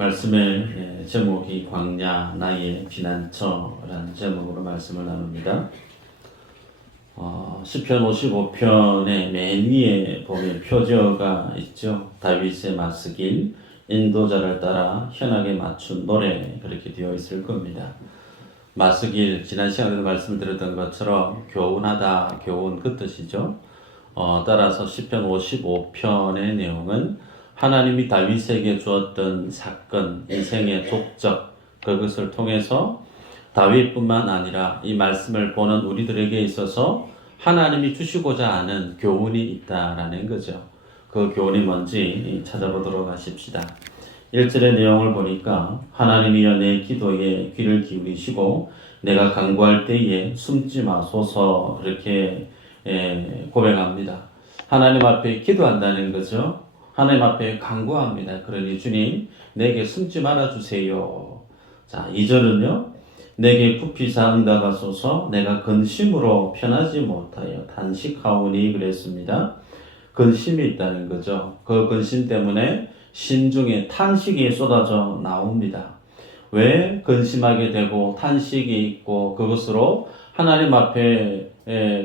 말씀의 제목이 광야 나의 피난처라는 제목으로 말씀을 나눕니다. 시편 55편의 맨 위에 보면 표저가 있죠. 다윗의 맞서길, 인도자를 따라 현악에 맞춘 노래, 그렇게 되어 있을 겁니다. 맞서길, 지난 시간에도 말씀드렸던 것처럼 교훈하다, 교훈 그 뜻이죠. 따라서 시편 55편의 내용은 하나님이 다윗에게 주었던 사건, 인생의 족적, 그것을 통해서 다윗뿐만 아니라 이 말씀을 보는 우리들에게 있어서 하나님이 주시고자 하는 교훈이 있다라는 거죠. 그 교훈이 뭔지 찾아보도록 하십시다. 1절의 내용을 보니까 하나님이여 내 기도에 귀를 기울이시고 내가 간구할 때에 숨지 마소서, 그렇게 고백합니다. 하나님 앞에 기도한다는 거죠. 하나님 앞에 간구합니다. 그러니 주님 내게 숨지 말아주세요. 자, 2절은요. 내게 굽히사 응답하소서. 내가 근심으로 편하지 못하여 탄식하오니, 그랬습니다. 근심이 있다는 거죠. 그 근심 때문에 심중에 탄식이 쏟아져 나옵니다. 왜 근심하게 되고 탄식이 있고 그것으로 하나님 앞에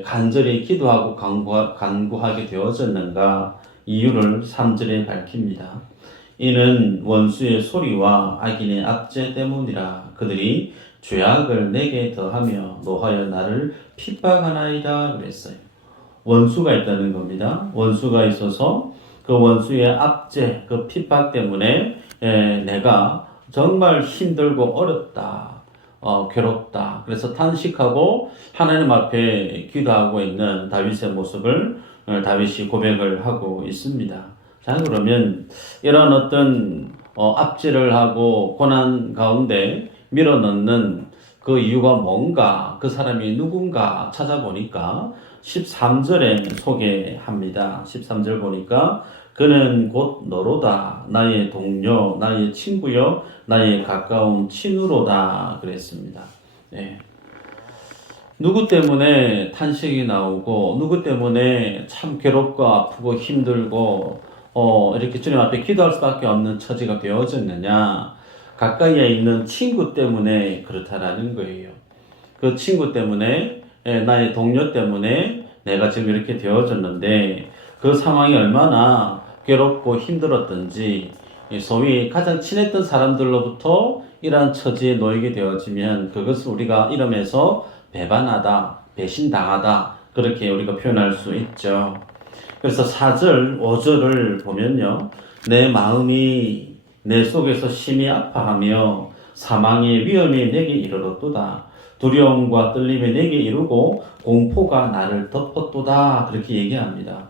간절히 기도하고 간구하게 되어졌는가? 이유를 3절에 밝힙니다. 이는 원수의 소리와 악인의 압제 때문이라. 그들이 죄악을 내게 더하며 노하여 나를 핍박하나이다, 그랬어요. 원수가 있다는 겁니다. 원수가 있어서 그 원수의 압제, 그 핍박 때문에 내가 정말 힘들고 어렵다, 괴롭다. 그래서 탄식하고 하나님 앞에 기도하고 있는 다윗의 모습을 다윗이 고백을 하고 있습니다. 자, 그러면 이런 어떤 압제를 하고 고난 가운데 밀어넣는 그 이유가 뭔가, 그 사람이 누군가 찾아보니까 13절에 소개합니다. 13절 보니까 그는 곧 너로다. 나의 동료, 나의 친구요, 나의 가까운 친구로다, 그랬습니다. 네. 누구 때문에 탄식이 나오고 누구 때문에 참 괴롭고 아프고 힘들고 이렇게 주님 앞에 기도할 수밖에 없는 처지가 되어졌느냐? 가까이에 있는 친구 때문에 그렇다라는 거예요. 그 친구 때문에, 나의 동료 때문에 내가 지금 이렇게 되어졌는데 그 상황이 얼마나 괴롭고 힘들었던지, 소위 가장 친했던 사람들로부터 이러한 처지에 놓이게 되어지면 그것을 우리가 이름에서 배반하다, 배신당하다, 그렇게 우리가 표현할 수 있죠. 그래서 4절, 5절을 보면요. 내 마음이 내 속에서 심히 아파하며 사망의 위험이 내게 이르렀도다. 두려움과 떨림이 내게 이르고 공포가 나를 덮었도다. 그렇게 얘기합니다.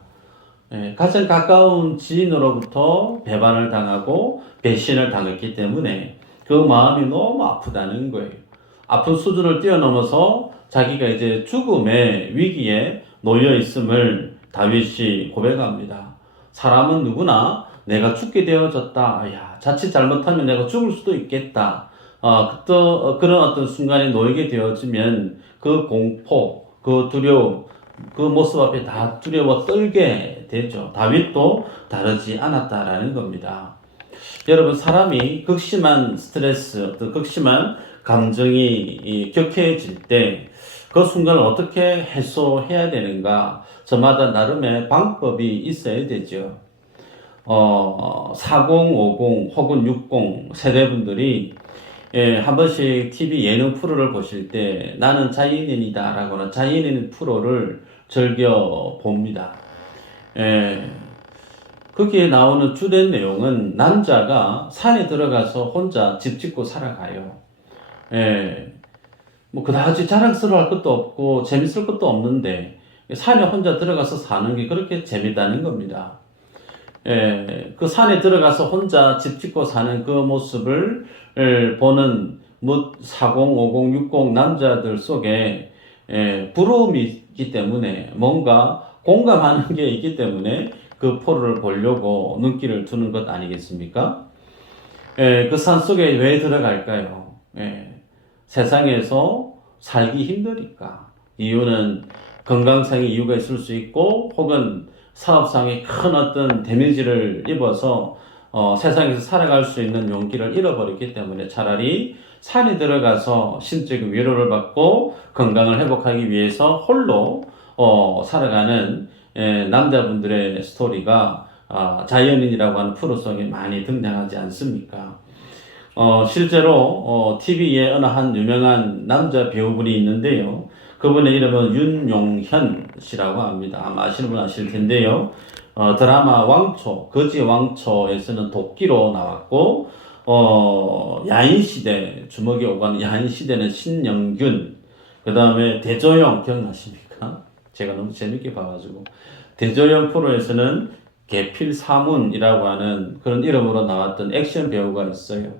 가장 가까운 지인으로부터 배반을 당하고 배신을 당했기 때문에 그 마음이 너무 아프다는 거예요. 아픈 수준을 뛰어넘어서 자기가 이제 죽음의 위기에 놓여 있음을 다윗이 고백합니다. 사람은 누구나 내가 죽게 되어졌다. 야, 자칫 잘못하면 내가 죽을 수도 있겠다. 그런 어떤 순간에 놓이게 되어지면 그 공포, 그 두려움, 그 모습 앞에 다 두려워 떨게 되죠. 다윗도 다르지 않았다라는 겁니다. 여러분, 사람이 극심한 스트레스, 어떤 극심한 감정이 격해질 때 그 순간을 어떻게 해소해야 되는가? 저마다 나름의 방법이 있어야 되죠. 40, 50 혹은 60 세대분들이 한 번씩 TV 예능 프로를 보실 때 나는 자연인이다 라거나 자연인 프로를 즐겨 봅니다. 거기에 나오는 주된 내용은 남자가 산에 들어가서 혼자 집 짓고 살아가요. 뭐 그다지 자랑스러워할 것도 없고 재밌을 것도 없는데 산에 혼자 들어가서 사는 게 그렇게 재밌다는 겁니다. 그 산에 들어가서 혼자 집 짓고 사는 그 모습을 보는 40, 50, 60 남자들 속에 부러움이 있기 때문에, 뭔가 공감하는 게 있기 때문에 그 포를 보려고 눈길을 두는 것 아니겠습니까? 그 산 속에 왜 들어갈까요? 세상에서 살기 힘드니까. 이유는 건강상의 이유가 있을 수 있고, 혹은 사업상의 큰 어떤 데미지를 입어서 세상에서 살아갈 수 있는 용기를 잃어버렸기 때문에 차라리 산에 들어가서 신적인 위로를 받고 건강을 회복하기 위해서 홀로 살아가는 남자분들의 스토리가 자연인이라고 하는 프로 속에 많이 등장하지 않습니까? 실제로 TV에 어느 한 유명한 남자 배우분이 있는데요. 그분의 이름은 윤용현 씨라고 합니다. 아마 아시는 분 아실 텐데요. 드라마 왕초, 거지 왕초에서는 도끼로 나왔고, 야인시대, 주먹이 오가는 야인시대는 신영균, 그 다음에 대조영 기억나십니까? 제가 너무 재밌게 봐가지고. 대조영 프로에서는 계필사문이라고 하는 그런 이름으로 나왔던 액션 배우가 있어요.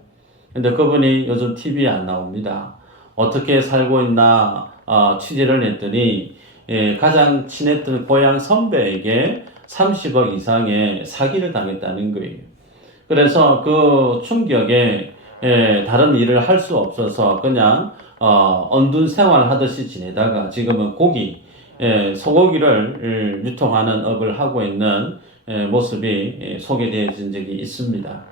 근데 그분이 요즘 TV에 안 나옵니다. 어떻게 살고 있나 취재를 했더니 가장 친했던 고향 선배에게 30억 이상의 사기를 당했다는 거예요. 그래서 그 충격에 다른 일을 할 수 없어서 그냥 언둔 생활 하듯이 지내다가 지금은 소고기를 유통하는 업을 하고 있는 모습이 소개되어진 적이 있습니다.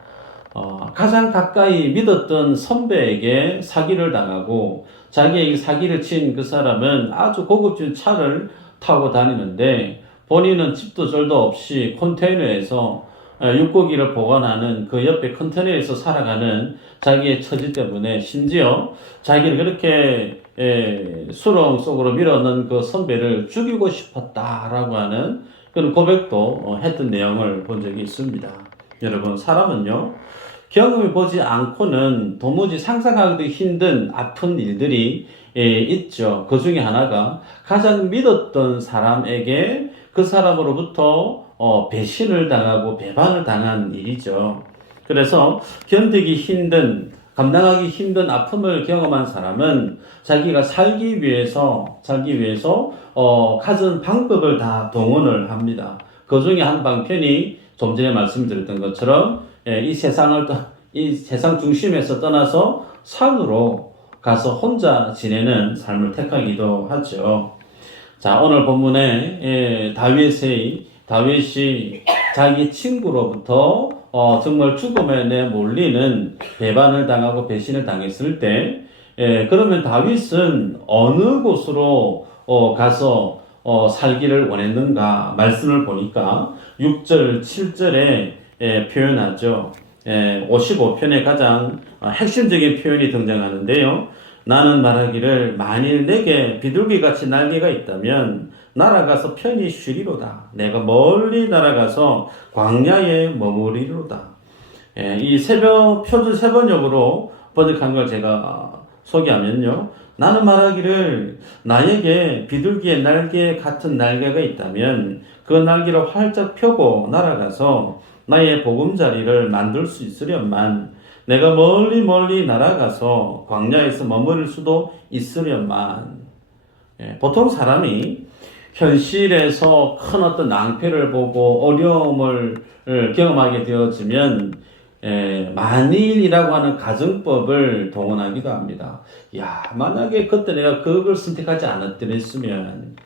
가장 가까이 믿었던 선배에게 사기를 당하고 자기에게 사기를 친 그 사람은 아주 고급진 차를 타고 다니는데 본인은 집도 절도 없이 컨테이너에서 육고기를 보관하는 그 옆에 컨테이너에서 살아가는 자기의 처지 때문에 심지어 자기를 그렇게 수렁 속으로 밀어넣은 그 선배를 죽이고 싶었다라고 하는 그런 고백도 했던 내용을 본 적이 있습니다. 여러분, 사람은요, 경험해 보지 않고는 도무지 상상하기도 힘든 아픈 일들이 있죠. 그 중에 하나가 가장 믿었던 사람에게 그 사람으로부터 배신을 당하고 배반을 당한 일이죠. 그래서 감당하기 힘든 아픔을 경험한 사람은 자기가 살기 위해서 가진 방법을 다 동원을 합니다. 그 중에 한 방편이 좀 전에 말씀드렸던 것처럼 이 세상 중심에서 떠나서 산으로 가서 혼자 지내는 삶을 택하기도 하죠. 자, 오늘 본문에 다윗이 자기 친구로부터 정말 죽음에 내몰리는 배반을 당하고 배신을 당했을 때, 그러면 다윗은 어느 곳으로 가서 살기를 원했는가? 말씀을 보니까 6절, 7절에 표현하죠. 55편에 가장 핵심적인 표현이 등장하는데요. 나는 말하기를 만일 내게 비둘기같이 날개가 있다면 날아가서 편히 쉬리로다. 내가 멀리 날아가서 광야에 머무리로다. 이 표준 세번역으로 번역한 걸 제가 소개하면요. 나는 말하기를 나에게 비둘기의 날개 같은 날개가 있다면 그 날개를 활짝 펴고 날아가서 나의 보금자리를 만들 수 있으련만 내가 멀리 날아가서 광야에서 머무를 수도 있으련만. 보통 사람이 현실에서 큰 어떤 낭패를 보고 어려움을 경험하게 되어지면 만일이라고 하는 가정법을 동원하기도 합니다. 만약에 그때 내가 그걸 선택하지 않았더랬으면,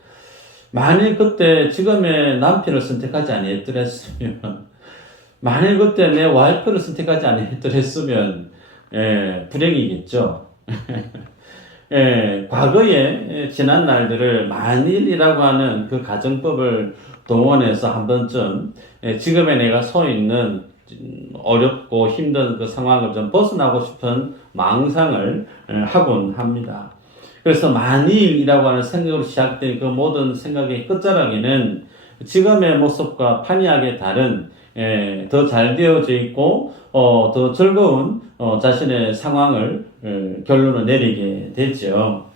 만일 그때 지금의 남편을 선택하지 않았더랬으면, 만일 그때 내 와이프를 선택하지 않았더랬으면 불행이겠죠. 과거에 지난 날들을 만일이라고 하는 그 가정법을 동원해서 한 번쯤 지금의 내가 서 있는 어렵고 힘든 그 상황을 좀 벗어나고 싶은 망상을 하곤 합니다. 그래서 만일이라고 하는 생각으로 시작된 그 모든 생각의 끝자락에는 지금의 모습과 판이하게 다른 더 잘 되어져 있고 더 즐거운 자신의 상황을 결론을 내리게 되죠.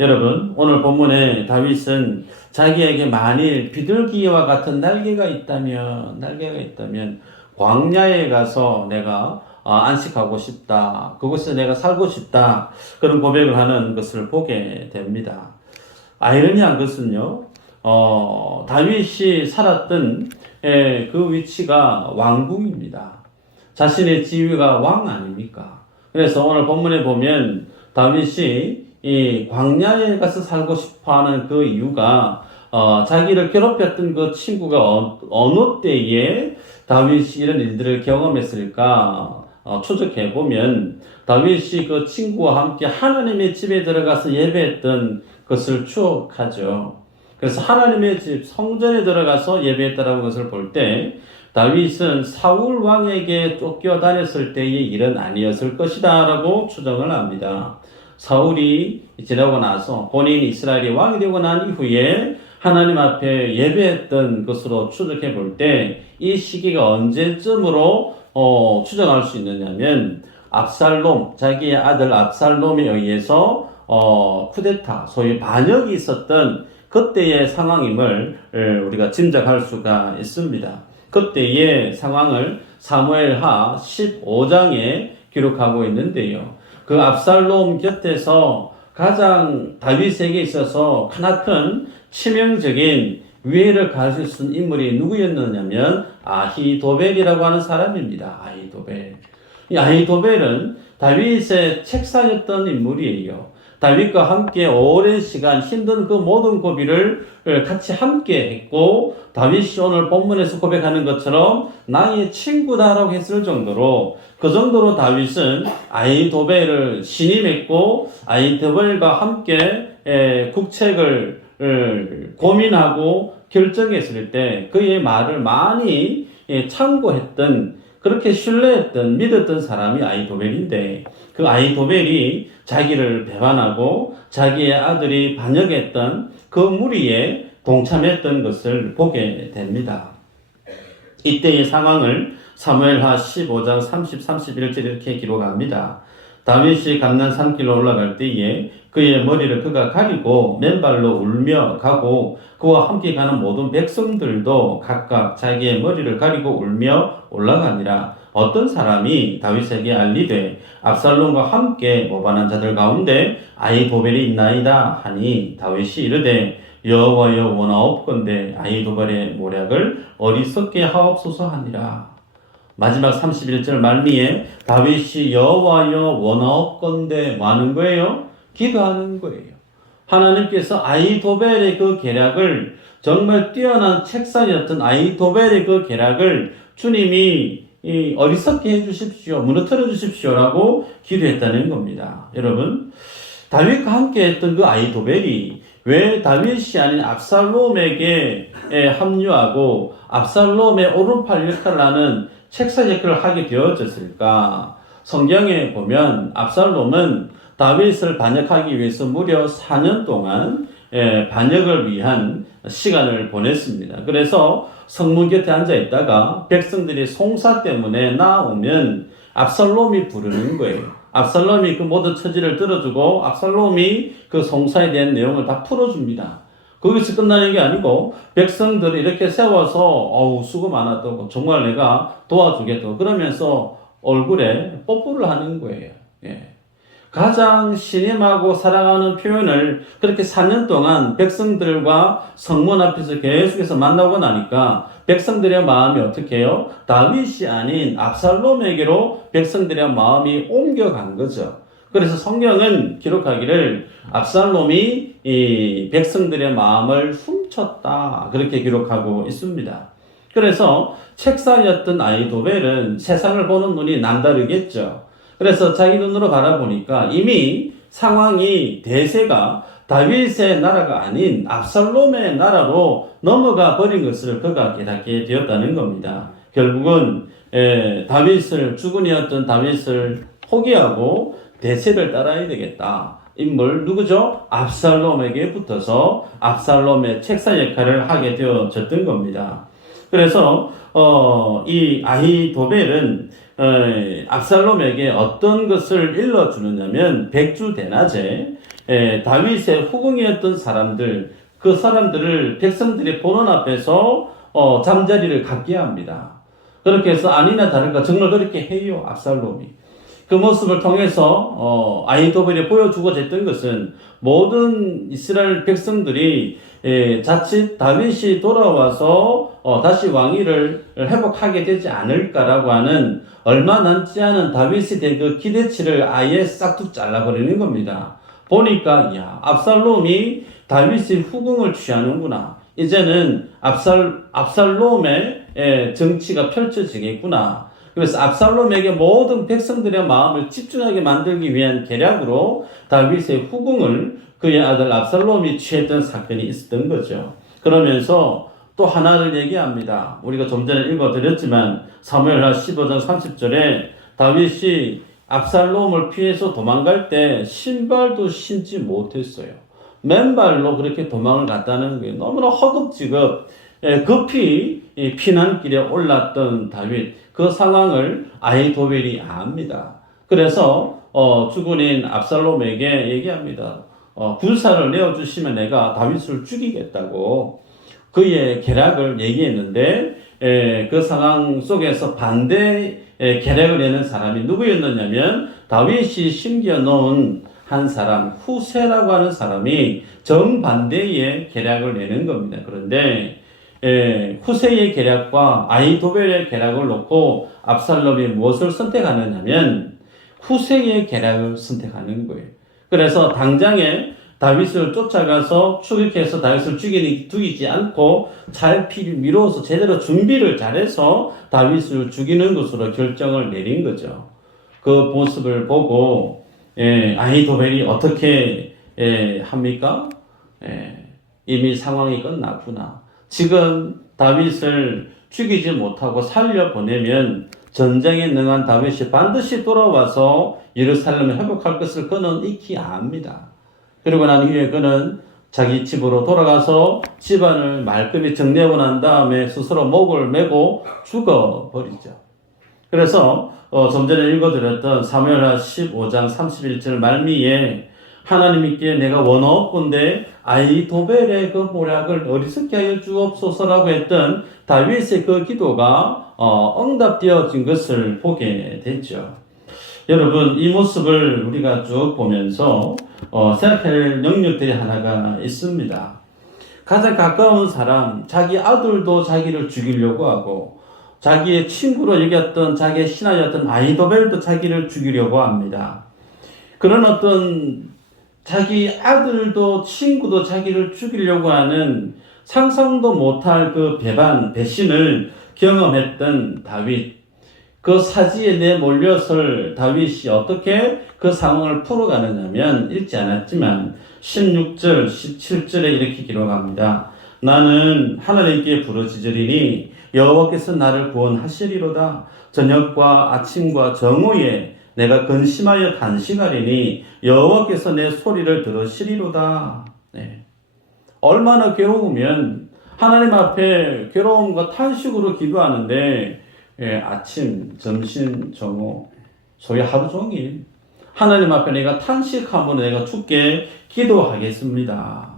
여러분, 오늘 본문에 다윗은 자기에게 만일 비둘기와 같은 날개가 있다면 광야에 가서 내가 안식하고 싶다, 그곳에 내가 살고 싶다, 그런 고백을 하는 것을 보게 됩니다. 아이러니한 것은요, 다윗이 살았던 그 위치가 왕궁입니다. 자신의 지위가 왕 아닙니까? 그래서 오늘 본문에 보면 다윗이 이 광야에 가서 살고 싶어하는 그 이유가 자기를 괴롭혔던 그 친구가 어느 때에 다윗이 이런 일들을 경험했을까 추적해 보면 다윗이 그 친구와 함께 하나님의 집에 들어가서 예배했던 것을 추억하죠. 그래서 하나님의 집 성전에 들어가서 예배했다라는 것을 볼 때 다윗은 사울 왕에게 쫓겨다녔을 때의 일은 아니었을 것이다 라고 추정을 합니다. 사울이 지나고 나서 본인이 이스라엘이 왕이 되고 난 이후에 하나님 앞에 예배했던 것으로 추적해 볼 때 이 시기가 언제쯤으로 추정할 수 있느냐면 압살롬, 자기의 아들 압살롬에 의해서 쿠데타, 소위 반역이 있었던 그때의 상황임을 우리가 짐작할 수가 있습니다. 그때의 상황을 사무엘하 15장에 기록하고 있는데요. 그 압살롬 곁에서 가장 다윗에게 있어서 크나큰 치명적인 위해를 가질 수 있는 인물이 누구였느냐면 아히도벨이라고 하는 사람입니다. 아히도벨. 이 아히도벨은 다윗의 책사였던 인물이에요. 다윗과 함께 오랜 시간 힘든 그 모든 고비를 같이 함께 했고 다윗이 오늘 본문에서 고백하는 것처럼 나의 친구다라고 했을 정도로 그 정도로 다윗은 아히도벨을 신임했고 아히도벨과 함께 국책을 고민하고 결정했을 때 그의 말을 많이 참고했던 그렇게 신뢰했던 믿었던 사람이 아히도벨인데 그 아히도벨이 자기를 배반하고 자기의 아들이 반역했던 그 무리에 동참했던 것을 보게 됩니다. 이때의 상황을 사무엘하 15장 30, 31절 이렇게 기록합니다. 다윗이 감난 산길로 올라갈 때에 그의 머리를 그가 가리고 맨발로 울며 가고 그와 함께 가는 모든 백성들도 각각 자기의 머리를 가리고 울며 올라가니라. 어떤 사람이 다윗에게 알리되 압살롬과 함께 모반한 자들 가운데 아히도벨이 있나이다 하니 다윗이 이르되 여호와여 원하옵건대 아히도벨의 모략을 어리석게 하옵소서 하니라. 마지막 31절 말미에 다윗이 여호와여 원하옵건대 뭐 하는 거예요? 기도하는 거예요. 하나님께서 아히도벨의 그 계략을 정말 뛰어난 책사였던 아히도벨의 그 계략을 주님이 어리석게 해주십시오. 무너뜨려 주십시오라고 기도했다는 겁니다. 여러분, 다윗과 함께 했던 그 아히도벨이 왜 다윗이 아닌 압살롬에게 합류하고 압살롬의 오른팔 역할을 하는 책사 역할을 하게 되어졌을까? 성경에 보면 압살롬은 다윗을 반역하기 위해서 무려 4년 동안 반역을 위한 시간을 보냈습니다. 그래서 성문 곁에 앉아 있다가 백성들이 송사 때문에 나오면 압살롬이 부르는 거예요. 압살롬이 그 모든 처지를 들어주고 압살롬이 그 송사에 대한 내용을 다 풀어줍니다. 거기서 끝나는 게 아니고 백성들을 이렇게 세워서 어우 수고 많았다고 정말 내가 도와주겠다고 그러면서 얼굴에 뽀뽀를 하는 거예요. 예. 가장 신임하고 사랑하는 표현을 그렇게 4년 동안 백성들과 성문 앞에서 계속해서 만나고 나니까 백성들의 마음이 어떻게 해요? 다윗이 아닌 압살롬에게로 백성들의 마음이 옮겨간 거죠. 그래서 성경은 기록하기를 압살롬이 이 백성들의 마음을 훔쳤다 그렇게 기록하고 있습니다. 그래서 책사였던 아히도벨은 세상을 보는 눈이 남다르겠죠. 그래서 자기 눈으로 바라보니까 이미 상황이 대세가 다윗의 나라가 아닌 압살롬의 나라로 넘어가 버린 것을 그가 깨닫게 되었다는 겁니다. 결국은 다윗을 주군이었던 다윗을 포기하고 대세를 따라야 되겠다. 인물 누구죠? 압살롬에게 붙어서 압살롬의 책사 역할을 하게 되어졌던 겁니다. 그래서 이 아히도벨은 압살롬에게 어떤 것을 일러주느냐면 백주대낮에 다윗의 후궁이었던 사람들 그 사람들을 백성들의 보는 앞에서 잠자리를 갖게 합니다. 그렇게 해서 아니나 다를까 정말 그렇게 해요. 압살롬이. 그 모습을 통해서 아히도벨이 보여주고자 했던 것은 모든 이스라엘 백성들이 자칫 다윗이 돌아와서 다시 왕위를 회복하게 되지 않을까라고 하는 얼마 남지 않은 다윗이 된 그 기대치를 아예 싹둑 잘라버리는 겁니다. 보니까 야 압살롬이 다윗의 후궁을 취하는구나. 이제는 압살롬의 정치가 펼쳐지겠구나. 그래서 압살롬에게 모든 백성들의 마음을 집중하게 만들기 위한 계략으로 다윗의 후궁을 그의 아들 압살롬이 취했던 사건이 있었던 거죠. 그러면서 또 하나를 얘기합니다. 우리가 좀 전에 읽어드렸지만 사무엘하 15장 30절에 다윗이 압살롬을 피해서 도망갈 때 신발도 신지 못했어요. 맨발로 그렇게 도망을 갔다는 게 너무나 허겁지겁 급히 피난길에 올랐던 다윗, 그 상황을 아히도벨이 압니다. 그래서 주군인 압살롬에게 얘기합니다. 군사를 내어주시면 내가 다윗을 죽이겠다고 그의 계략을 얘기했는데 그 상황 속에서 반대 계략을 내는 사람이 누구였느냐면 다윗이 심겨 놓은 한 사람, 후세라고 하는 사람이 정반대의 계략을 내는 겁니다. 그런데 후세의 계략과 아히도벨의 계략을 놓고 압살롬이 무엇을 선택하느냐면 후세의 계략을 선택하는 거예요. 그래서 당장에 다윗을 쫓아가서 추격해서 다윗을 죽이지 않고 잘 피를 미뤄서 제대로 준비를 잘해서 다윗을 죽이는 것으로 결정을 내린 거죠. 그 모습을 보고 아히도벨이 어떻게 합니까? 이미 상황이 끝났구나. 지금 다윗을 죽이지 못하고 살려보내면 전쟁에 능한 다윗이 반드시 돌아와서 예루살렘을 회복할 것을 그는 익히 압니다. 그리고 난 후에 그는 자기 집으로 돌아가서 집안을 말끔히 정리하고 난 다음에 스스로 목을 메고 죽어버리죠. 그래서 좀 전에 읽어드렸던 사무엘하 15장 31절 말미에 하나님께 내가 원하옵건대 아히도벨의 그 모략을 어리석게 하여 주옵소서라고 했던 다윗의 그 기도가 응답되어진 것을 보게 됐죠. 여러분, 이 모습을 우리가 쭉 보면서 생각할 영역들이 하나가 있습니다. 가장 가까운 사람, 자기 아들도 자기를 죽이려고 하고 자기의 친구로 여겼던 자기의 신하였던 아히도벨도 자기를 죽이려고 합니다. 그런 어떤 자기 아들도 친구도 자기를 죽이려고 하는 상상도 못할 그 배신을 경험했던 다윗. 그 사지에 내몰려설 다윗이 어떻게 그 상황을 풀어가느냐면 읽지 않았지만 16절, 17절에 이렇게 기록합니다. 나는 하나님께 부르짖으리니 여호와께서 나를 구원하시리로다. 저녁과 아침과 정오에 내가 근심하여 단식하리니 여호와께서 내 소리를 들으시리로다. 네. 얼마나 괴로우면 하나님 앞에 괴로움과 탄식으로 기도하는데 아침, 점심, 정오, 소위 하루 종일 하나님 앞에 내가 탄식하면 내가 죽게 기도하겠습니다.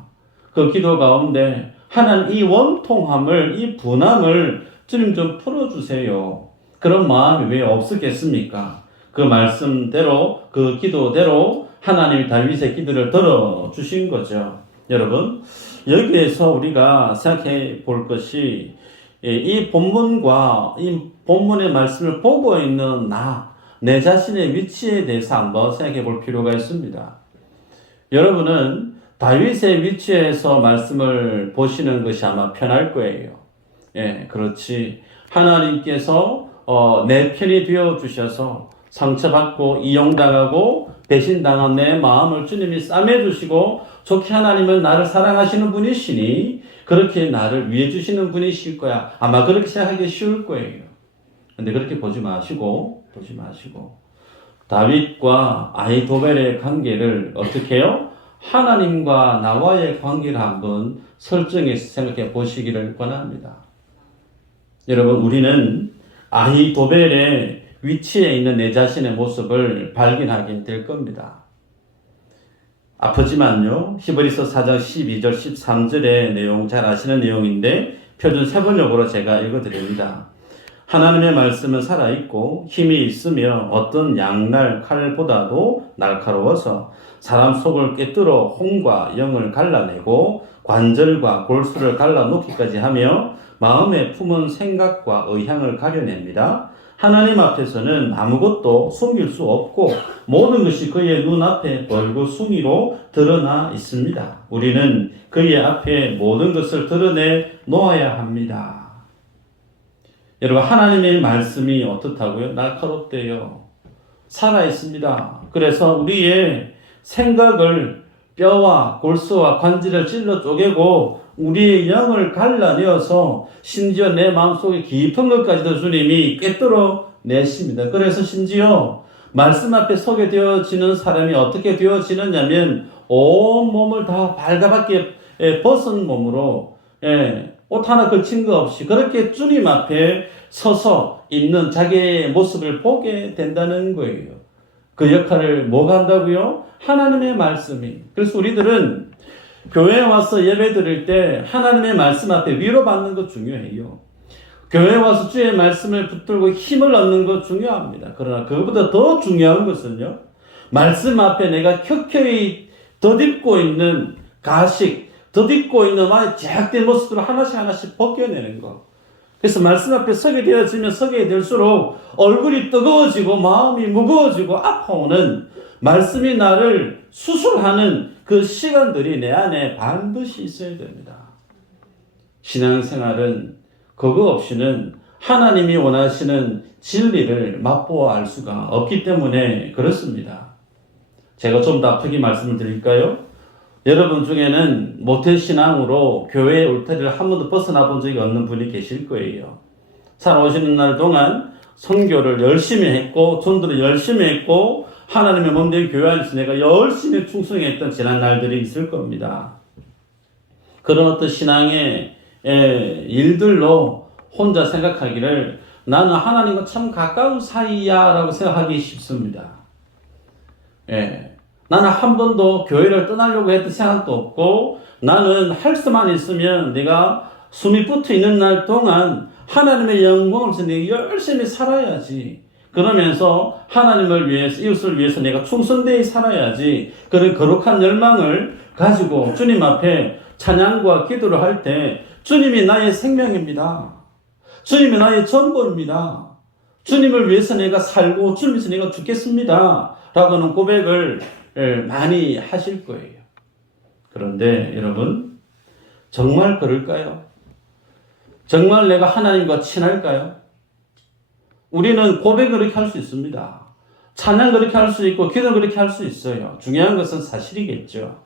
그 기도 가운데 하나님 이 원통함을, 이 분함을 주님 좀 풀어주세요. 그런 마음이 왜 없었겠습니까? 그 말씀대로, 그 기도대로 하나님이 다윗의 기도를 들어주신 거죠. 여러분, 여기에서 우리가 생각해 볼 것이 이 본문과 이 본문의 말씀을 보고 있는 내 자신의 위치에 대해서 한번 생각해 볼 필요가 있습니다. 여러분은 다윗의 위치에서 말씀을 보시는 것이 아마 편할 거예요. 그렇지. 하나님께서 내 편이 되어 주셔서 상처받고 이용당하고 배신당한 내 마음을 주님이 싸매주시고 좋게 하나님은 나를 사랑하시는 분이시니 그렇게 나를 위해 주시는 분이실 거야. 아마 그렇게 생각하기 쉬울 거예요. 근데 그렇게 보지 마시고 다윗과 아히도벨의 관계를 어떻게 해요? 하나님과 나와의 관계를 한번 설정해서 생각해 보시기를 권합니다. 여러분, 우리는 아히도벨의 위치에 있는 내 자신의 모습을 발견하게 될 겁니다. 아프지만요, 히브리서 4장 12절 13절의 내용 잘 아시는 내용인데 표준 세번역으로 제가 읽어드립니다. 하나님의 말씀은 살아있고 힘이 있으며 어떤 양날 칼보다도 날카로워서 사람 속을 꿰뚫어 혼과 영을 갈라내고 관절과 골수를 갈라놓기까지 하며 마음에 품은 생각과 의향을 가려냅니다. 하나님 앞에서는 아무것도 숨길 수 없고 모든 것이 그의 눈앞에 벌거숭이로 드러나 있습니다. 우리는 그의 앞에 모든 것을 드러내 놓아야 합니다. 여러분, 하나님의 말씀이 어떻다고요? 날카롭대요. 살아있습니다. 그래서 우리의 생각을 뼈와 골수와 관절을 찔러 쪼개고 우리의 영을 갈라내어서 심지어 내 마음속에 깊은 것까지도 주님이 꿰뚫어 내십니다. 그래서 심지어 말씀 앞에 서게 되어지는 사람이 어떻게 되어지느냐면 온 몸을 다 발가벗게 벗은 몸으로 옷 하나 걸친 거 없이 그렇게 주님 앞에 서서 있는 자기의 모습을 보게 된다는 거예요. 그 역할을 뭐가 한다고요? 하나님의 말씀이. 그래서 우리들은 교회에 와서 예배 드릴 때 하나님의 말씀 앞에 위로받는 것 중요해요. 교회에 와서 주의 말씀을 붙들고 힘을 얻는 것 중요합니다. 그러나 그것보다 더 중요한 것은요, 말씀 앞에 내가 켜켜이 덧입고 있는 가식, 덧입고 있는 많이 제약된 모습들을 하나씩 벗겨내는 것. 그래서 말씀 앞에 서게 되어지면 서게 될수록 얼굴이 뜨거워지고 마음이 무거워지고 아파오는 말씀이 나를 수술하는 그 시간들이 내 안에 반드시 있어야 됩니다. 신앙생활은 그거 없이는 하나님이 원하시는 진리를 맛보아 알 수가 없기 때문에 그렇습니다. 제가 좀 더 아프게 말씀을 드릴까요? 여러분 중에는 모태신앙으로 교회의 울타리를 한 번도 벗어나 본 적이 없는 분이 계실 거예요. 살아오시는 날 동안 선교를 열심히 했고 전도를 열심히 했고 하나님의 몸된 교회 안에서 내가 열심히 충성했던 지난 날들이 있을 겁니다. 그런 어떤 신앙의 일들로 혼자 생각하기를 나는 하나님과 참 가까운 사이야 라고 생각하기 쉽습니다. 나는 한 번도 교회를 떠나려고 했던 생각도 없고 나는 할 수만 있으면 내가 숨이 붙어 있는 날 동안 하나님의 영광을 위해서 내가 열심히 살아야지. 그러면서 하나님을 위해서, 이웃을 위해서 내가 충성되이 살아야지. 그런 거룩한 열망을 가지고 주님 앞에 찬양과 기도를 할 때 주님이 나의 생명입니다. 주님이 나의 전부입니다. 주님을 위해서 내가 살고 주님을 위해서 내가 죽겠습니다. 라고는 고백을 많이 하실 거예요. 그런데 여러분, 정말 그럴까요? 정말 내가 하나님과 친할까요? 우리는 고백을 그렇게 할 수 있습니다. 찬양 그렇게 할 수 있고 기도 그렇게 할 수 있어요. 중요한 것은 사실이겠죠.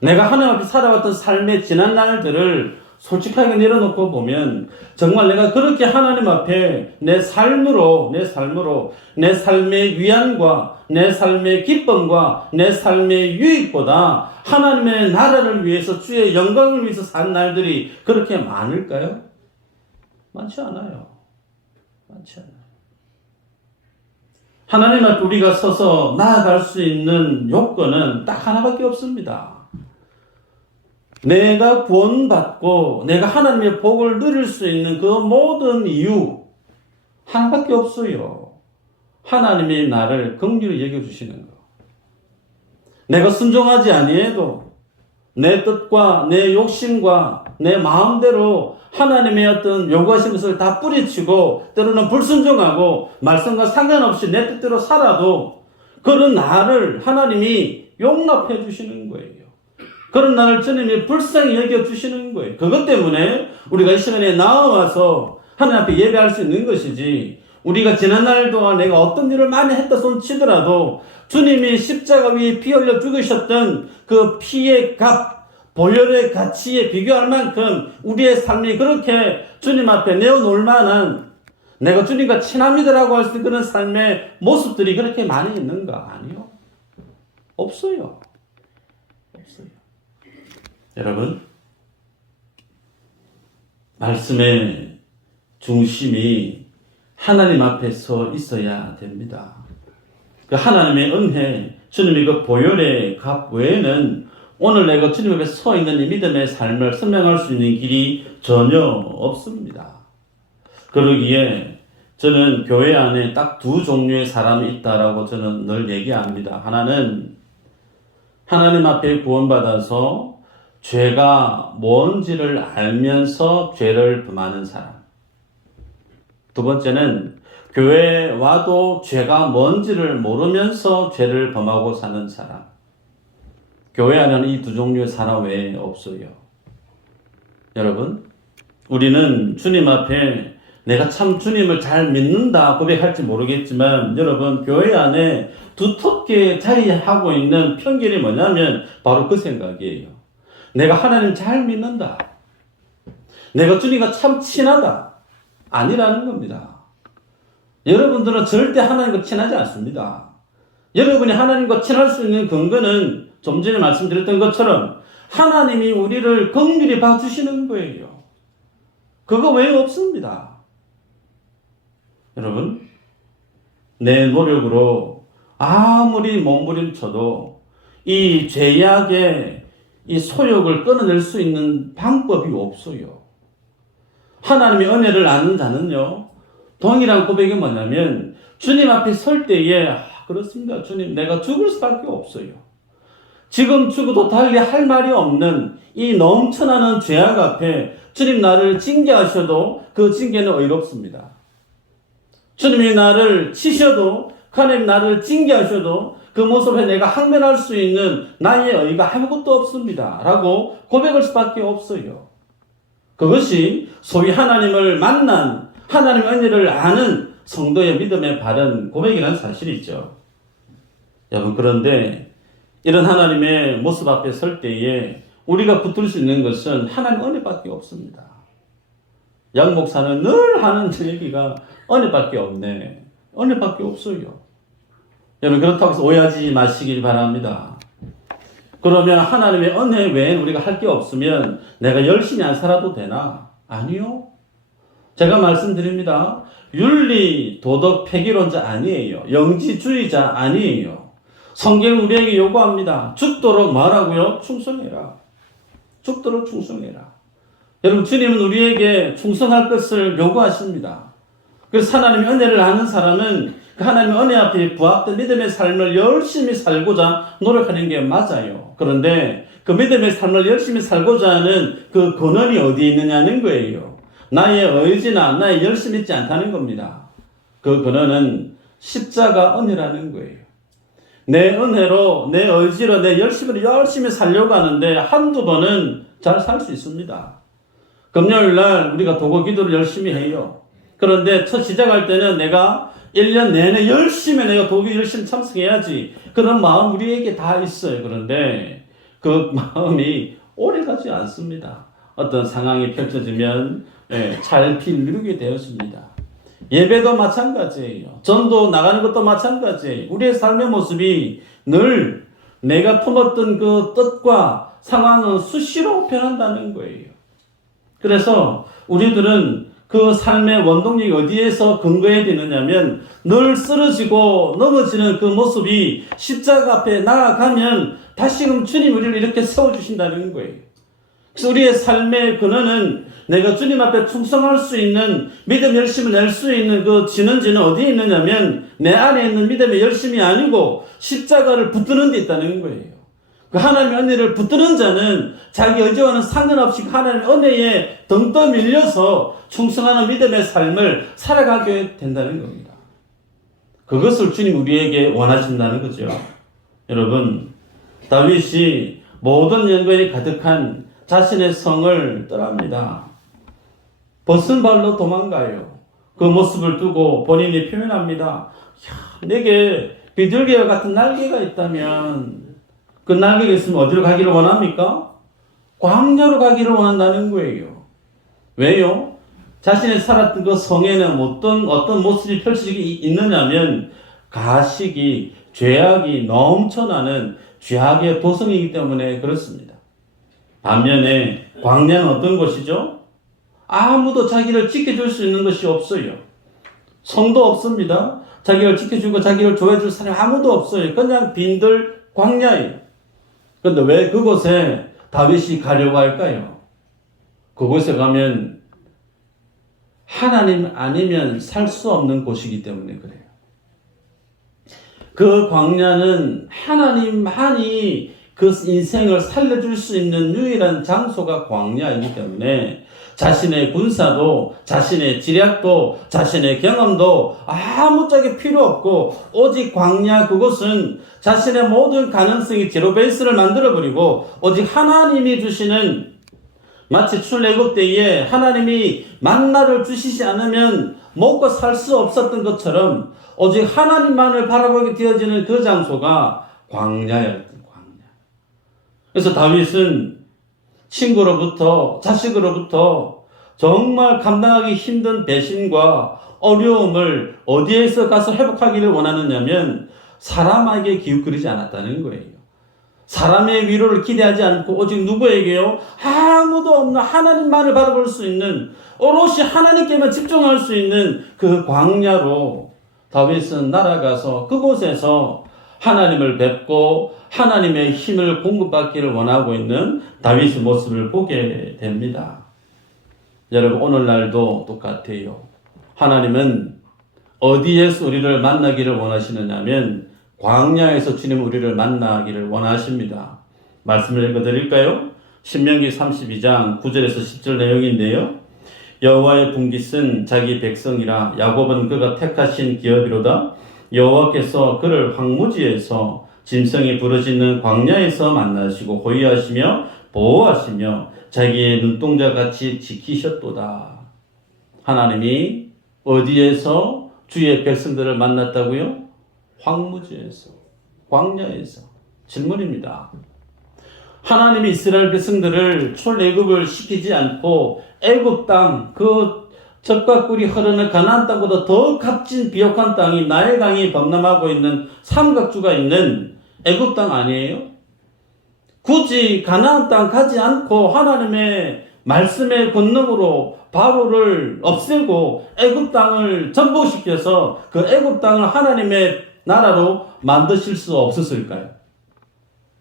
내가 하나님 앞에 살아왔던 삶의 지난 날들을 솔직하게 내려놓고 보면 정말 내가 그렇게 하나님 앞에 내 삶으로 내 삶의 위안과 내 삶의 기쁨과 내 삶의 유익보다 하나님의 나라를 위해서 주의 영광을 위해서 산 날들이 그렇게 많을까요? 많지 않아요. 많지 않아요. 하나님 앞에 우리가 서서 나아갈 수 있는 요건은 딱 하나밖에 없습니다. 내가 구원받고 내가 하나님의 복을 누릴 수 있는 그 모든 이유 하나밖에 없어요. 하나님이 나를 긍휼히 여겨주시는 것. 내가 순종하지 아니해도 내 뜻과 내 욕심과 내 마음대로 하나님의 어떤 요구하신 것을 다 뿌리치고 때로는 불순종하고 말씀과 상관없이 내 뜻대로 살아도 그런 나를 하나님이 용납해 주시는 거예요. 그런 나를 주님이 불쌍히 여겨주시는 거예요. 그것 때문에 우리가 이 시간에 나와서 하나님 앞에 예배할 수 있는 것이지, 우리가 지난날 동안 내가 어떤 일을 많이 했다 손치더라도 주님이 십자가 위에 피 흘려 죽으셨던 그 피의 값, 보혈의 가치에 비교할 만큼 우리의 삶이 그렇게 주님 앞에 내어놓을 만한, 내가 주님과 친합니다라고 할 수 있는 그런 삶의 모습들이 그렇게 많이 있는가? 아니요. 없어요. 없어요. 여러분, 말씀의 중심이 하나님 앞에 서 있어야 됩니다. 그 하나님의 은혜, 주님의 그 보혈의 값 외에는 오늘 내가 주님 앞에 서 있는 이 믿음의 삶을 설명할 수 있는 길이 전혀 없습니다. 그러기에 저는 교회 안에 딱 두 종류의 사람이 있다라고 저는 늘 얘기합니다. 하나는 하나님 앞에 구원받아서 죄가 뭔지를 알면서 죄를 범하는 사람. 두 번째는 교회에 와도 죄가 뭔지를 모르면서 죄를 범하고 사는 사람. 교회 안에는 이 두 종류의 사람 외에 없어요. 여러분, 우리는 주님 앞에 내가 참 주님을 잘 믿는다 고백할지 모르겠지만, 여러분, 교회 안에 두텁게 자리하고 있는 편견이 뭐냐면 바로 그 생각이에요. 내가 하나님 잘 믿는다. 내가 주님과 참 친하다. 아니라는 겁니다. 여러분들은 절대 하나님과 친하지 않습니다. 여러분이 하나님과 친할 수 있는 근거는 좀 전에 말씀드렸던 것처럼 하나님이 우리를 긍휼히 봐주시는 거예요. 그거 외에 없습니다. 여러분, 내 노력으로 아무리 몸부림쳐도 이 죄악의 이 소욕을 끊어낼 수 있는 방법이 없어요. 하나님의 은혜를 아는 자는요, 동일한 고백이 뭐냐면 주님 앞에 설 때에 그렇습니다. 주님, 내가 죽을 수밖에 없어요. 지금 죽어도 달리 할 말이 없는 이 넘쳐나는 죄악 앞에 주님 나를 징계하셔도 그 징계는 의롭습니다. 주님이 나를 치셔도, 하나님 나를 징계하셔도 그 모습에 내가 항변할 수 있는 나의 의가 아무것도 없습니다. 라고 고백할 수밖에 없어요. 그것이 소위 하나님을 만난, 하나님의 은혜를 아는 성도의 믿음의 바른 고백이라는 사실이죠. 여러분, 그런데 이런 하나님의 모습 앞에 설 때에 우리가 붙들 수 있는 것은 하나님의 은혜밖에 없습니다. 양 목사는 늘 하는 얘기가 은혜밖에 없네. 은혜밖에 없어요. 여러분, 그렇다고 해서 오해하지 마시길 바랍니다. 그러면 하나님의 은혜 외엔 우리가 할 게 없으면 내가 열심히 안 살아도 되나? 아니요. 제가 말씀드립니다. 윤리, 도덕, 폐기론자 아니에요. 영지주의자 아니에요. 성경은 우리에게 요구합니다. 죽도록 뭐라고요? 충성해라. 죽도록 충성해라. 여러분, 주님은 우리에게 충성할 것을 요구하십니다. 그래서 하나님의 은혜를 아는 사람은 그 하나님의 은혜 앞에 부합된 믿음의 삶을 열심히 살고자 노력하는 게 맞아요. 그런데 그 믿음의 삶을 열심히 살고자 하는 그 근원이 어디에 있느냐는 거예요. 나의 의지나 나의 열심이 있지 않다는 겁니다. 그 근원은 십자가 은혜라는 거예요. 내 은혜로, 내 의지로, 내 열심으로 열심히 살려고 하는데 한두 번은 잘 살 수 있습니다. 금요일 날 우리가 도고 기도를 열심히 해요. 그런데 첫 시작할 때는 내가 1년 내내 열심히 내가 도기 열심히 참석해야지. 그런 마음 우리에게 다 있어요. 그런데 그 마음이 오래 가지 않습니다. 어떤 상황이 펼쳐지면 잘 누르게 되었습니다. 예배도 마찬가지예요. 전도 나가는 것도 마찬가지예요. 우리의 삶의 모습이 늘 내가 품었던 그 뜻과 상황은 수시로 변한다는 거예요. 그래서 우리들은 그 삶의 원동력이 어디에서 근거해야 되느냐면 늘 쓰러지고 넘어지는 그 모습이 십자가 앞에 나아가면 다시금 주님 우리를 이렇게 세워주신다는 거예요. 그래서 우리의 삶의 근원은 내가 주님 앞에 충성할 수 있는 믿음 열심을 낼 수 있는 그 진원지는 어디에 있느냐면 내 안에 있는 믿음의 열심이 아니고 십자가를 붙드는 데 있다는 거예요. 그 하나님의 은혜를 붙드는 자는 자기 의지와는 상관없이 하나님의 은혜에 등 떠밀려서 충성하는 믿음의 삶을 살아가게 된다는 겁니다. 그것을 주님 우리에게 원하신다는 거죠. 여러분, 다윗이 모든 연관이 가득한 자신의 성을 떠납니다. 벗은 발로 도망가요. 그 모습을 두고 본인이 표현합니다. 내게 비둘기와 같은 날개가 있다면 그 날개가 있으면 어디로 가기를 원합니까? 광야로 가기를 원한다는 거예요. 왜요? 자신이 살았던 그 성에는 어떤 모습이 펼쳐지게 있느냐면 가식이, 죄악이 넘쳐나는 죄악의 도성이기 때문에 그렇습니다. 반면에 광야는 어떤 곳이죠? 아무도 자기를 지켜줄 수 있는 것이 없어요. 성도 없습니다. 자기를 지켜주고 자기를 조여줄 사람이 아무도 없어요. 그냥 빈들 광야예요. 그런데 왜 그곳에 다윗이 가려고 할까요? 그곳에 가면 하나님 아니면 살 수 없는 곳이기 때문에 그래요. 그 광야는 하나님만이 그 인생을 살려줄 수 있는 유일한 장소가 광야이기 때문에 자신의 군사도, 자신의 지략도, 자신의 경험도 아무짝에 필요 없고 오직 광야, 그곳은 자신의 모든 가능성이 제로 베이스를 만들어버리고 오직 하나님이 주시는, 마치 출애굽 때에 하나님이 만나를 주시지 않으면 먹고 살 수 없었던 것처럼 오직 하나님만을 바라보게 되어지는 그 장소가 광야였던 광야. 그래서 다윗은 친구로부터, 자식으로부터 정말 감당하기 힘든 배신과 어려움을 어디에서 가서 회복하기를 원하느냐면 사람에게 기웃거리지 않았다는 거예요. 사람의 위로를 기대하지 않고 오직 누구에게요? 아무도 없는 하나님만을 바라볼 수 있는, 오롯이 하나님께만 집중할 수 있는 그 광야로 다윗은 날아가서 그곳에서 하나님을 뵙고 하나님의 힘을 공급받기를 원하고 있는 다윗의 모습을 보게 됩니다. 여러분, 오늘날도 똑같아요. 하나님은 어디에서 우리를 만나기를 원하시느냐면 광야에서 주님 우리를 만나기를 원하십니다. 말씀을 읽어드릴까요? 신명기 32장 9절에서 10절 내용인데요. 여호와의 분깃은 자기 백성이라, 야곱은 그가 택하신 기업이로다. 여호와께서 그를 황무지에서 짐승이 부르짖는 광야에서 만나시고 호위하시며 보호하시며 자기의 눈동자같이 지키셨도다. 하나님이 어디에서 주의 백성들을 만났다고요? 황무지에서, 광야에서. 질문입니다. 하나님이 이스라엘 백성들을 출애굽을 시키지 않고 애굽 땅, 그 젖과 꿀이 흐르는 가나안 땅보다 더 값진 비옥한 땅이 나일 강이 범람하고 있는 삼각주가 있는 애굽 땅 아니에요? 굳이 가나안 땅 가지 않고 하나님의 말씀의 권능으로 바로를 없애고 애굽 땅을 전복시켜서 그 애굽 땅을 하나님의 나라로 만드실 수 없었을까요?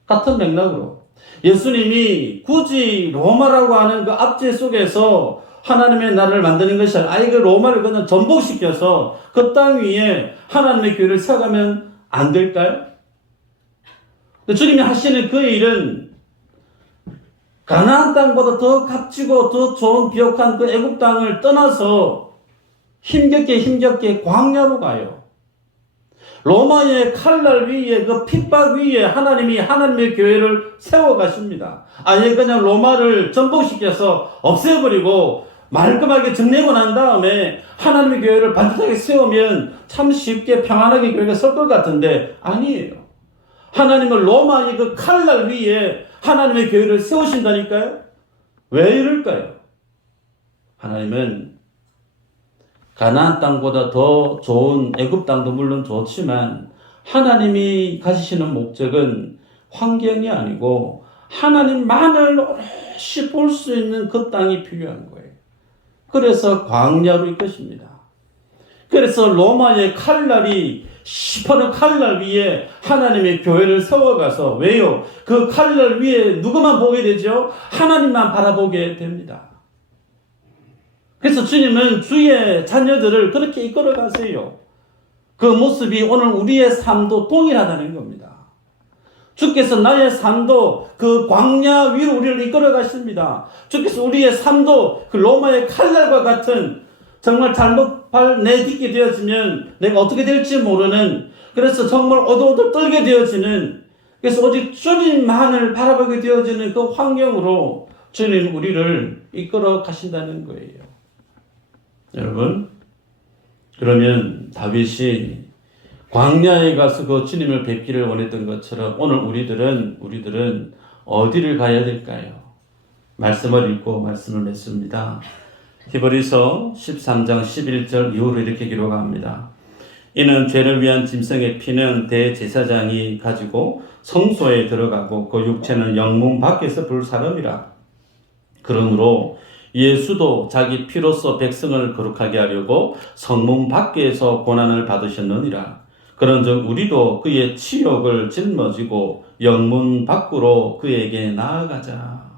같은 맥락으로 예수님이 굳이 로마라고 하는 그 압제 속에서 하나님의 나라를 만드는 것이 아니라 아예 그 로마를 그냥 전복시켜서 그 땅 위에 하나님의 교회를 세워가면 안 될까요? 주님이 하시는 그 일은 가나안 땅보다 더 값지고 더 좋은 비옥한 그 애굽 땅을 떠나서 힘겹게 광야로 가요. 로마의 칼날 위에, 그 핍박 위에 하나님이 하나님의 교회를 세워가십니다. 아예 그냥 로마를 전복시켜서 없애버리고 말끔하게 정리하고 난 다음에 하나님의 교회를 반듯하게 세우면 참 쉽게 평안하게 교회가 설 것 같은데 아니에요. 하나님은 로마의 그 칼날 위에 하나님의 교회를 세우신다니까요? 왜 이럴까요? 하나님은 가나안 땅보다 더 좋은 애굽 땅도 물론 좋지만 하나님이 가지시는 목적은 환경이 아니고 하나님만을 오롯이 볼 수 있는 그 땅이 필요한 거예요. 그래서 광야로 이끄십니다. 그래서 로마의 칼날이 시퍼런 칼날 위에 하나님의 교회를 세워가서, 왜요? 그 칼날 위에 누구만 보게 되죠? 하나님만 바라보게 됩니다. 그래서 주님은 주의 자녀들을 그렇게 이끌어 가세요. 그 모습이 오늘 우리의 삶도 동일하다는 겁니다. 주께서 나의 삶도 그 광야 위로 우리를 이끌어 가십니다. 주께서 우리의 삶도 그 로마의 칼날과 같은, 정말 잘못 발 내딛게 되어지면 내가 어떻게 될지 모르는, 그래서 정말 오돌오돌 떨게 되어지는, 그래서 오직 주님만을 바라보게 되어지는 그 환경으로 주님 우리를 이끌어 가신다는 거예요. 여러분, 그러면 다윗이 광야에 가서 그 주님을 뵙기를 원했던 것처럼 오늘 우리들은 어디를 가야 될까요? 말씀을 읽고 말씀을 맺습니다. 히브리서 13장 11절 이후로 이렇게 기록합니다. 이는 죄를 위한 짐승의 피는 대제사장이 가지고 성소에 들어가고 그 육체는 영문 밖에서 불사름이라. 그러므로 예수도 자기 피로써 백성을 거룩하게 하려고 성문 밖에서 고난을 받으셨느니라. 그런즉 우리도 그의 치욕을 짊어지고 영문 밖으로 그에게 나아가자.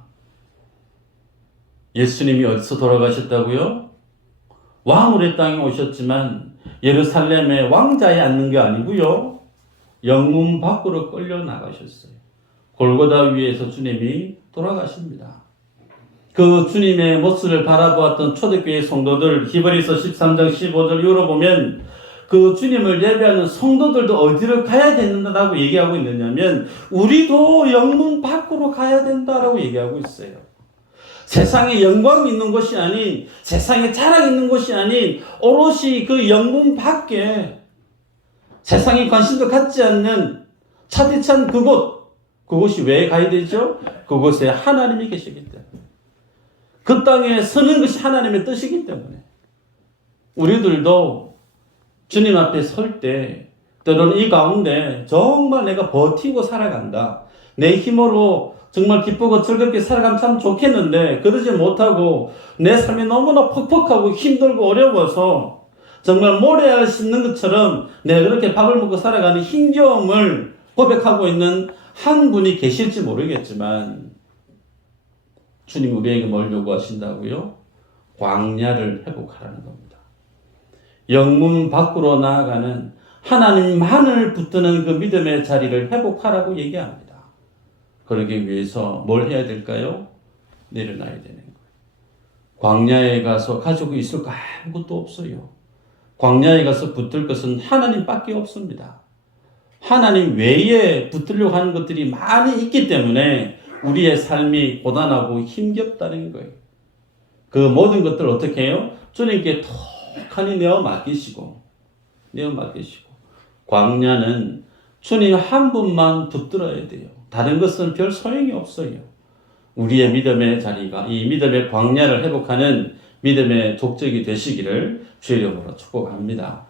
예수님이 어디서 돌아가셨다고요? 왕울의 땅에 오셨지만 예루살렘의 왕자에 앉는 게 아니고요, 영문 밖으로 끌려 나가셨어요. 골고다 위에서 주님이 돌아가십니다. 그 주님의 모습을 바라보았던 초대교회 성도들, 히브리서 13장 15절 이후로 보면 그 주님을 예배하는 성도들도 어디로 가야 된다라고 얘기하고 있느냐면 우리도 영문 밖으로 가야 된다라고 얘기하고 있어요. 세상에 영광 있는 곳이 아닌, 세상에 자랑 있는 곳이 아닌 오롯이 그 영문 밖에 세상에 관심도 갖지 않는 차디찬 그곳이 왜 가야 되죠? 그곳에 하나님이 계시기 때문에. 그 땅에 서는 것이 하나님의 뜻이기 때문에 우리들도 주님 앞에 설 때 때로는 이 가운데 정말 내가 버티고 살아간다. 내 힘으로 정말 기쁘고 즐겁게 살아가면 참 좋겠는데 그러지 못하고 내 삶이 너무나 퍽퍽하고 힘들고 어려워서 정말 모래알 씹는 것처럼 내가 그렇게 밥을 먹고 살아가는 힘겨움을 고백하고 있는 한 분이 계실지 모르겠지만 주님 우리에게 뭘 요구하신다고요? 광야를 회복하라는 겁니다. 영문 밖으로 나아가는 하나님만을 붙드는 그 믿음의 자리를 회복하라고 얘기합니다. 그러기 위해서 뭘 해야 될까요? 내려놔야 되는 거예요. 광야에 가서 가지고 있을 거 아무것도 없어요. 광야에 가서 붙들 것은 하나님밖에 없습니다. 하나님 외에 붙들려고 하는 것들이 많이 있기 때문에 우리의 삶이 고단하고 힘겹다는 거예요. 그 모든 것들을 어떻게 해요? 주님께 톡하니 내어 맡기시고 광야는 주님 한 분만 붙들어야 돼요. 다른 것은 별 소용이 없어요. 우리의 믿음의 자리가 이 믿음의 광야를 회복하는 믿음의 족적이 되시기를 주의 이름으로 축복합니다.